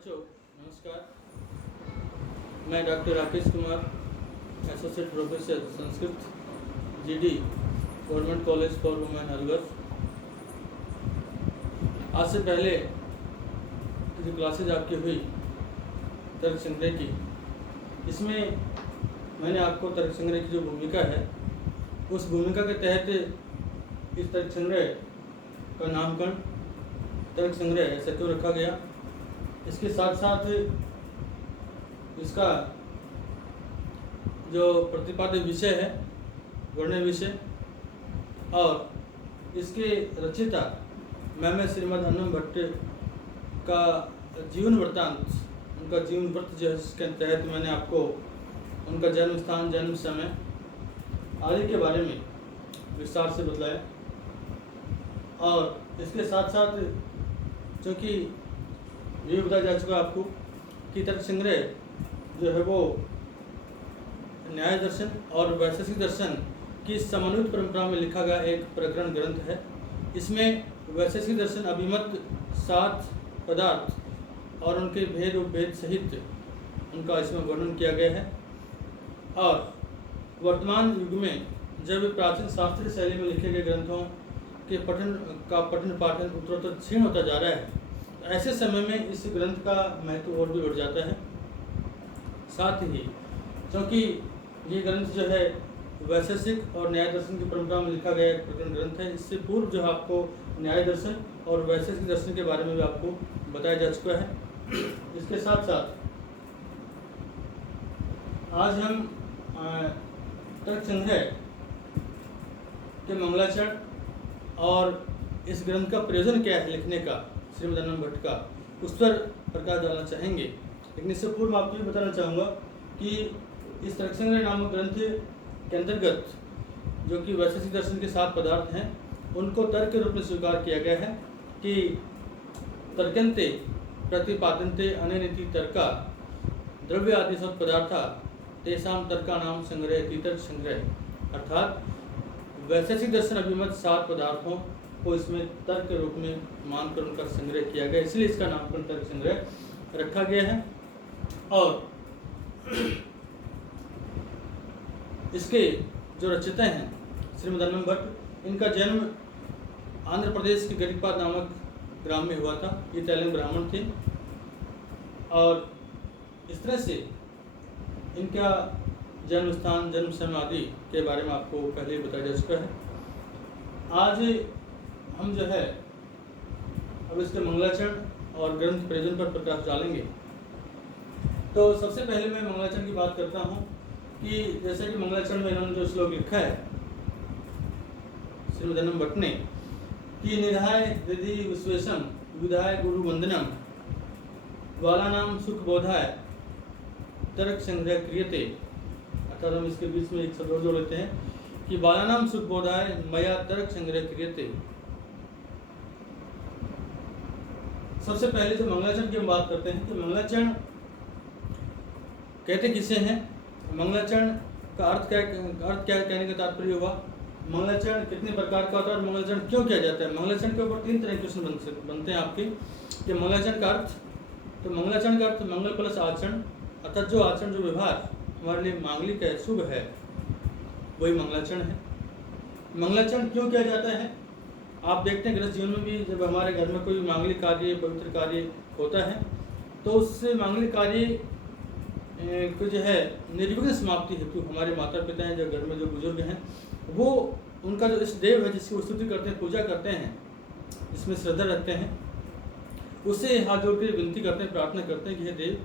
बच्चों नमस्कार। मैं doctor Rakesh Kumar, associate professor Sanskrit GD government college for women Alwar. आज से पहले जो क्लासेज आपकी हुई तर्क संग्रह की, इसमें मैंने आपको तर्क संग्रह की जो भूमिका है उस भूमिका के तहत इस तर्क संग्रह का नामकरण तर्क संग्रह ऐसा क्यों रखा गया, इसके साथ साथ इसका जो प्रतिपाद्य विषय है वर्ण्य विषय और इसके रचयिता मैम श्रीमद अन्नम भट्ट का जीवन वृत्तांत, उनका जीवन वृत्त जो है जिसके तहत मैंने आपको उनका जन्म स्थान, जन्म समय आदि के बारे में विस्तार से बतलाया। और इसके साथ साथ चूँकि ये बताया जा चुका आपको कि तर्क संग्रह जो है वो न्याय दर्शन और वैशेषिक दर्शन की समन्वित परंपरा में लिखा गया एक प्रकरण ग्रंथ है। इसमें वैशेषिक दर्शन अभिमत 7 पदार्थ और उनके भेद उपभेद सहित उनका इसमें वर्णन किया गया है। और वर्तमान युग में जब प्राचीन शास्त्रीय शैली में लिखे गए ग्रंथों के पठन पाठन उत्तरोत्तर क्षीण होता जा रहा है, ऐसे समय में इस ग्रंथ का महत्व और भी बढ़ जाता है। साथ ही क्योंकि ये ग्रंथ जो है वैशेषिक और न्याय दर्शन की परंपरा में लिखा गया एक प्रकरण ग्रंथ है, इससे पूर्व जो है आपको न्याय दर्शन और वैशेषिक दर्शन के बारे में भी आपको बताया जा चुका है। इसके साथ साथ आज हम तर्क संग्रह के मंगलाचरण और इस ग्रंथ का प्रयोजन क्या है लिखने का श्रीमद अन्नम भट्ट का, उस पर प्रकाश डालना चाहेंगे। लेकिन इससे पूर्व आपको ये बताना चाहूँगा कि इस तर्क संग्रह नामक ग्रंथ के अंतर्गत जो कि वैशेषिक दर्शन के 7 पदार्थ हैं उनको तर्क के रूप में स्वीकार किया गया है कि तर्कन्ते प्रतिपादन्ते अनेनिति तर्का द्रव्य आदि सब पदार्था तेषां तर्का नाम संग्रह तर्क संग्रह, अर्थात वैशेषिक दर्शन अभिमत 7 पदार्थों को इसमें तर्क के रूप में मानकर उनका संग्रह किया गया, इसलिए इसका नामकरण तर्क संग्रह रखा गया है। और इसके जो रचयिता हैं श्रीमद अन्नम भट्ट, इनका जन्म आंध्र प्रदेश के गरीबाबाद नामक ग्राम में हुआ था। ये तेलंग ब्राह्मण थे और इस तरह से इनका जन्म स्थान, जन्म समय आदि के बारे में आपको पहले ही बताया जा चुका है। आज हम जो है अब इसके मंगलाचरण और ग्रंथ प्रयोजन पर प्रकाश डालेंगे। तो सबसे पहले मैं मंगलाचरण की बात करता हूँ कि जैसे कि मंगलाचरण में इन्होंने जो श्लोक लिखा है श्रीमद अन्नम भट्ट ने कि निधाय विधि विश्वेशम विधाय गुरु वंदनम बालानाम सुख बोधाय तर्क संग्रह क्रियते, अर्थात हम इसके बीच में एक शब्द जोड़ लेते हैं कि बालानाम सुख बोधाय मया तर्क संग्रह क्रियते। सबसे पहले जो मंगलाचरण की हम बात करते हैं कि मंगलाचरण कहते किसे हैं, मंगलाचरण का अर्थ क्या कहने का तात्पर्य हुआ, मंगलाचरण कितने प्रकार का होता है और मंगलाचरण क्यों किया जाता है। मंगलाचरण के ऊपर 3 तरह के क्वेश्चन बनते हैं आपके कि मंगलाचरण का अर्थ, तो मंगलाचरण का अर्थ मंगल प्लस आचरण, अर्थात जो आचरण जो व्यवहार हमारे लिए मांगलिक है, शुभ है, वही मंगलाचरण है। मंगलाचरण क्यों किया जाता है, आप देखते हैं गृहस्थ जीवन में भी जब हमारे घर में कोई मांगलिक कार्य, पवित्र कार्य होता है तो उससे मांगलिक कार्य को जो है निर्विघ्न समाप्ति हेतु हमारे माता पिता हैं, जो घर में जो बुजुर्ग हैं, वो उनका जो इष्ट देव है जिसकी स्तुति करते हैं, पूजा करते हैं, जिसमें श्रद्धा रखते हैं, उससे हाथ जोड़ कर विनती करते हैं, प्रार्थना करते हैं कि हे देव,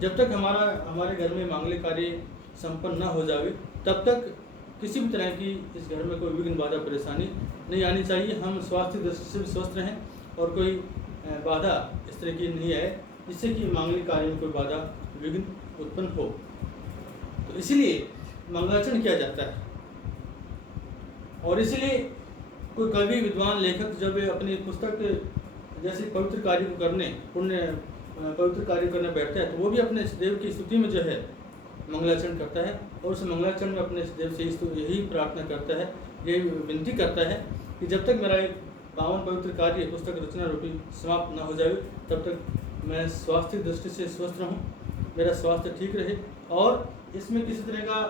जब तक हमारे घर में मांगलिक कार्य संपन्न न हो जाए तब तक किसी भी तरह की इस घर में कोई विघ्न बाधा परेशानी नहीं आनी चाहिए, हम स्वास्थ्य दृष्टि से भी स्वस्थ रहें और कोई बाधा इस तरह की नहीं आए जिससे कि मांगलिक कार्य में कोई बाधा विघ्न उत्पन्न हो। तो इसीलिए मंगलाचरण किया जाता है। और इसीलिए कोई कवि, विद्वान, लेखक जब अपनी पुस्तक जैसे पवित्र कार्य को करने, पवित्र कार्य करने बैठता है तो वो भी अपने देव की स्तुति में जो है मंगलाचरण करता है और उस मंगलाचरण में अपने देव से यही प्रार्थना करता है, यही विनती करता है कि जब तक मेरा एक पावन पवित्र कार्य पुस्तक रचना रूपी समाप्त न हो जाए तब तक मैं स्वास्थ्य दृष्टि से स्वस्थ रहूं, मेरा स्वास्थ्य ठीक रहे और इसमें किसी तरह का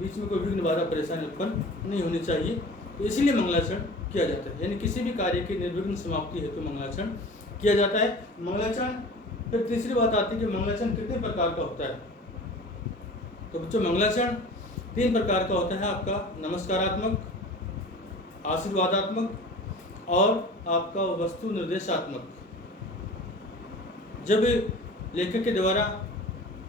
बीच में कोई विघ्न बाधा परेशानी उत्पन्न नहीं होनी चाहिए। तो इसीलिए मंगलाचरण किया जाता है, यानी किसी भी कार्य की निर्विघ्न समाप्ति हेतु मंगलाचरण किया जाता है। मंगलाचरण, फिर तीसरी बात आती है कि मंगलाचरण कितने प्रकार का होता है। तो बच्चों मंगलाचरण 3 प्रकार का होता है आपका, नमस्कारात्मक, आशीर्वादात्मक और आपका वस्तु निर्देशात्मक। जब लेखक के द्वारा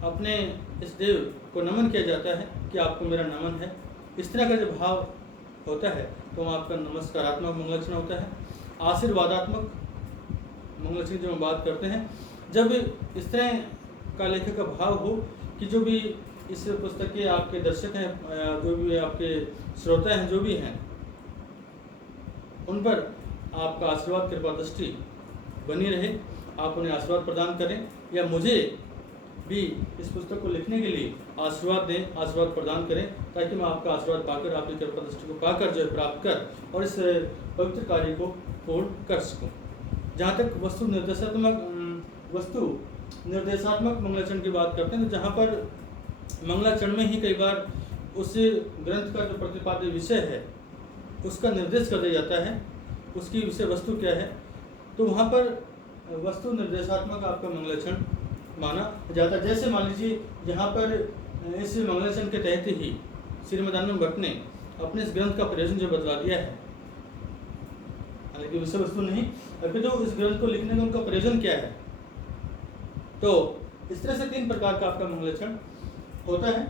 अपने इस देव को नमन किया जाता है कि आपको मेरा नमन है, इस तरह का जब भाव होता है तो आपका नमस्कारात्मक मंगलाचरण होता है। आशीर्वादात्मक मंगलाचरण जब हम बात करते हैं, जब इस तरह का लेखक का भाव हो कि जो भी इस पुस्तक के आपके दर्शक हैं, जो भी आपके श्रोता हैं, जो भी हैं, उन पर आपका आशीर्वाद कृपा दृष्टि बनी रहे, आप उन्हें आशीर्वाद प्रदान करें या मुझे भी इस पुस्तक को लिखने के लिए आशीर्वाद दें, आशीर्वाद प्रदान करें, ताकि मैं आपका आशीर्वाद पाकर, आपकी कृपा दृष्टि को पाकर जो है प्राप्त कर और इस पवित्र कार्य को पूर्ण कर सकूं। जहाँ तक वस्तु निर्देशात्मक मंगलाचरण की बात करते हैं, तो जहाँ पर मंगलाचरण में ही कई बार उस ग्रंथ का जो प्रतिपाद्य विषय है उसका निर्देश कर दिया जाता है, उसकी विषय वस्तु क्या है, तो वहाँ पर वस्तु निर्देशात्मक आपका मंगलाचरण माना जाता है। जैसे मान लीजिए यहाँ पर इस मंगलाचरण के तहत ही श्रीमदानंद भट्ट ने अपने इस ग्रंथ का प्रयोजन जो बतला दिया है, हालांकि विषय वस्तु नहीं, अभी तो इस ग्रंथ को लिखने का उनका प्रयोजन क्या है। तो इस तरह से 3 प्रकार का आपका मंगलाचरण होता है।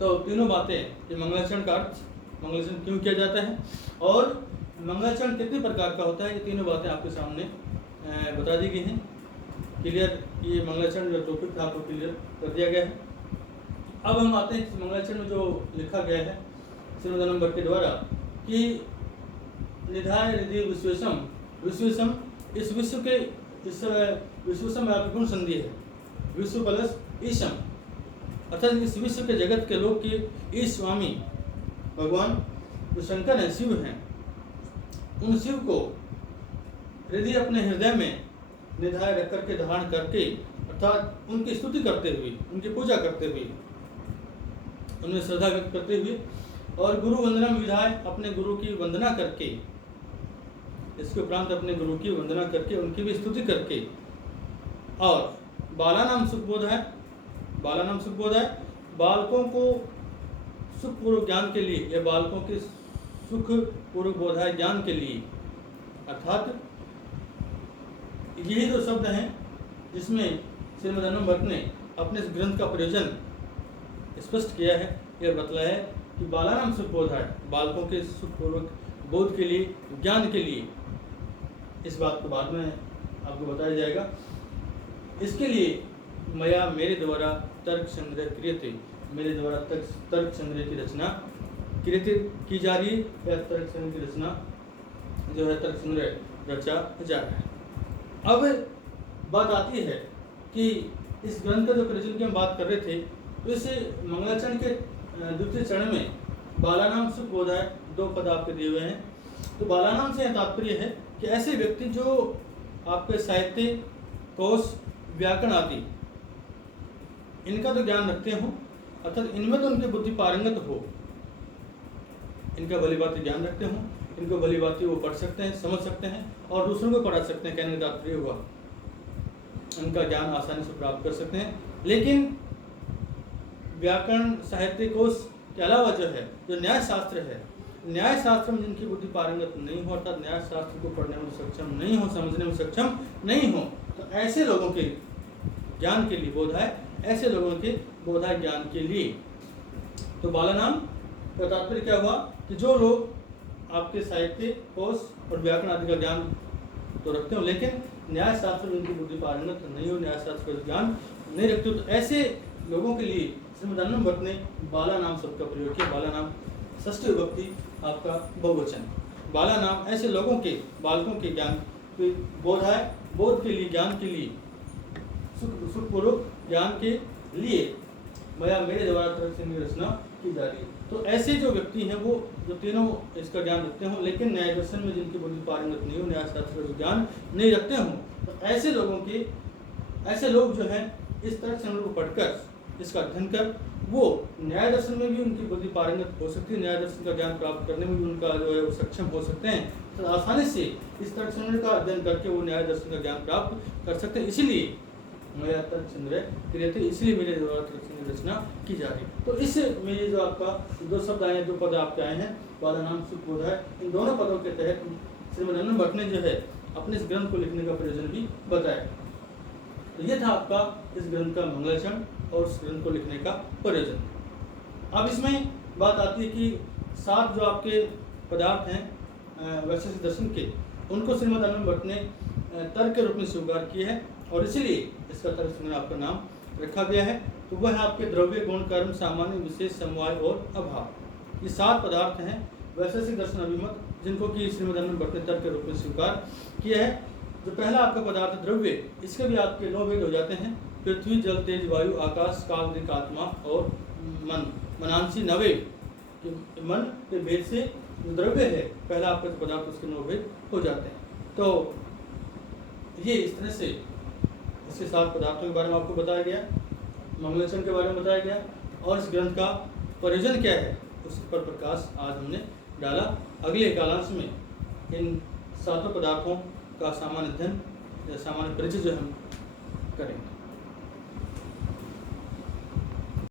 तो तीनों बातें, ये मंगलाचरण का अर्थ, मंगलाचरण क्यों किया जाता है और मंगलाचरण कितने प्रकार का होता है, ये तीनों बातें आपके सामने बता दी गई हैं। क्लियर, ये मंगलाचरण जो टॉपिक था आपको क्लियर कर दिया गया है। अब हम आते हैं मंगलाचरण में जो लिखा गया है श्रीमदानंद भट्ट के द्वारा कि निधाय हृदय विश्वेशम, विश्वेशम इस विश्व के, इस विश्वेशम में आपकी गुण संधि है, विश्व प्लस ईशम, अर्थात इस विश्व के जगत के लोग के ईश स्वामी भगवान जो शंकर हैं, शिव हैं, उन शिव को हृदय, अपने हृदय में निधाय रख करके, धारण करके, अर्थात उनकी स्तुति करते हुए, उनकी पूजा करते हुए, उनमें श्रद्धा व्यक्त करते हुए और गुरु वंदनम विधाय, अपने गुरु की वंदना करके, इसके उपरांत अपने गुरु की वंदना करके, उनकी भी स्तुति करके, और बालानाम सुखबोधाय, बालानाम सुखबोधाय, बालकों को सुखपूर्वक ज्ञान के लिए या बालकों के सुखपूर्वक बोधाय ज्ञान के लिए, अर्थात यही जो शब्द हैं जिसमें श्रीमदानंद भट्ट ने अपने इस ग्रंथ का प्रयोजन स्पष्ट किया है, यह बतलाया है कि बालानाम सुखबोधाय, बालकों के सुखपूर्वक बोध के लिए, ज्ञान के लिए। इस बात को बाद में आपको बताया जाएगा। इसके लिए मया, मेरे द्वारा तर्क संग्रह क्रियते, मेरे द्वारा तर्क संग्रह की रचना क्रियते की जा रही है, या तर्क संग्रह की रचना जो है तर्क संग्रह रचा जा रहा है। अब बात आती है कि इस ग्रंथ का जो प्रयोजन की हम बात कर रहे थे, तो इस मंगलाचरण के द्वितीय चरण में बालानाम सुखबोधाय 2 पद आपके दिए हुए हैं। तो बालानाम से तात्पर्य है कि ऐसे व्यक्ति जो आपके साहित्य, कोश, व्याकरण आदि इनका तो ज्ञान रखते हो, अर्थात इनमें तो उनकी बुद्धि पारंगत हो, इनका भली बात ज्ञान रखते हो, इनको भली बात वो पढ़ सकते हैं, समझ सकते हैं और दूसरों को पढ़ा सकते हैं, कहने का तात्पर्य हुआ उनका ज्ञान आसानी से प्राप्त कर सकते हैं। लेकिन व्याकरण, साहित्य कोश के अलावा जो है, जो न्याय शास्त्र है, न्याय शास्त्र में जिनकी बुद्धि पारंगत नहीं हो, अर्थात न्याय शास्त्र को पढ़ने में सक्षम नहीं हो, समझने में सक्षम नहीं हो, तो ऐसे लोगों के ज्ञान के लिए बोधाय, ऐसे लोगों के बोधाय ज्ञान के लिए। तो बालानाम का तात्पर्य क्या हुआ कि जो लोग आपके साहित्य, कोश और व्याकरण आदि का ज्ञान तो रखते हो, लेकिन न्याय शास्त्र में उनकी बुद्धि पारंगत नहीं हो, न्याय शास्त्र का ज्ञान नहीं रखते हो, तो ऐसे लोगों के लिए श्रीमदानंद भट्ट ने बाला नाम शब्द का प्रयोग किया। बाला नाम षष्ठी विभक्ति आपका बहुवचन, बाला नाम ऐसे लोगों के, बालकों के ज्ञान बोधाय, बोध के लिए, ज्ञान के लिए, सुखपूर्वक ज्ञान के लिए मया, मेरे द्वारा तरफ से रचना की जा रही है। तो ऐसे जो व्यक्ति हैं वो जो तीनों इसका ज्ञान रखते हों, लेकिन न्याय दर्शन में जिनकी बुद्धि पारंगत नहीं हो, न्याय शास्त्र का ज्ञान नहीं रखते हों, तो ऐसे लोगों के ऐसे लोग जो हैं इस तर्क संग्रह को पढ़कर, इसका अध्ययन कर, वो न्याय दर्शन में भी उनकी बुद्धि पारंगत हो सकती है, न्याय दर्शन का ज्ञान प्राप्त करने में भी उनका जो है वो सक्षम हो सकते हैं, तो आसानी से इस तर्क संग्रह का अध्ययन करके वो न्याय दर्शन का ज्ञान प्राप्त कर सकते हैं। इसीलिए मेरा तर्क संग्रह क्रियते, इसलिए मेरे द्वारा तर्क संग्रह रचना की जा रही है। तो इस में जो आपका दो शब्द आए हैं, दो पद आपके आए हैं, बालानाम सुखबोध है, इन दोनों पदों के तहत श्रीमद आनंद भट्ट ने जो है अपने इस ग्रंथ को लिखने का प्रयोजन भी बताया। तो ये था आपका इस ग्रंथ का मंगलाचरण और इस ग्रंथ को लिखने का प्रयोजन। अब इसमें बात आती है कि 7 जो आपके पदार्थ हैं वैशेषिक दर्शन के, उनको श्रीमद आनंद भट्ट ने तर्क के रूप में स्वीकार किए हैं और इसलिए इसका तर्क संग्रह आपका नाम रखा गया है। तो वह है आपके द्रव्य, गुण, कर्म, सामान्य, विशेष, समवाय और अभाव। ये 7 पदार्थ हैं वैशेषिक दर्शन अभिमत, जिनको कि श्रीमद आनंद भट्ट ने तर्क के रूप में स्वीकार किया है। जो पहला आपका पदार्थ द्रव्य, इसके भी आपके 9 भेद हो जाते हैं, पृथ्वी, जल, तेज, वायु, आकाश, काल, दिक्, आत्मा और मन, मनांसी, नवे मन के भेद से द्रव्य है पहला आपका पदार्थ, उसके 9 भेद हो जाते हैं। तो ये इस तरह से इसके 7 पदार्थों के बारे में आपको बताया गया, मंगलाचरण के बारे में बताया गया और इस ग्रंथ का प्रयोजन क्या है उस पर प्रकाश आज हमने डाला। अगले कालांश में इन 7 पदार्थों का सामान्य अध्ययन या सामान्य परिचय जो हम करेंगे।